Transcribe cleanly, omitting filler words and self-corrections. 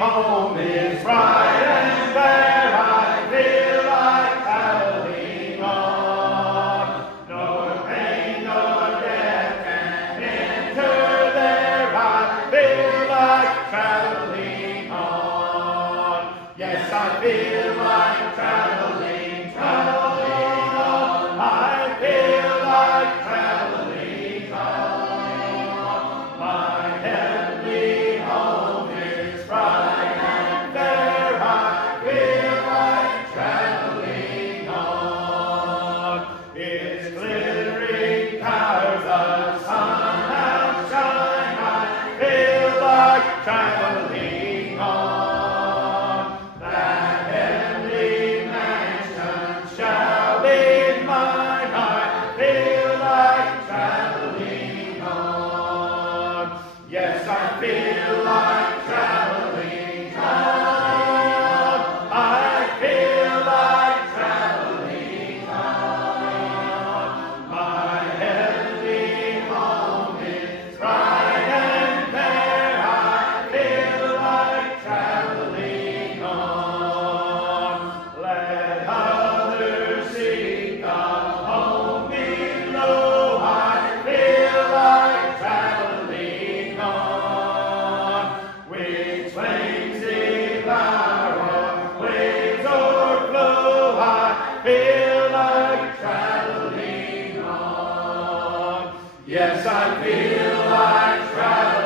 home is bright and fair. I feel like traveling on. Nor pain nor death can enter there. I feel like traveling on. Yes, I feel like traveling, traveling on. I feel like traveling, traveling on. My heavenly home is bright and fair. I feel like traveling on. Its glittering towers the sun outshine. I feel like traveling on. That heavenly mansion shall be mine. I feel like traveling on. Yes, I feel like traveling, traveling on. I feel like traveling, traveling on. My heavenly home is bright and fair. I feel like traveling on. Let others seek a home below. I feel like traveling on. With flames devour, waves o'erflow. I feel like traveling on. Yes, I feel like traveling.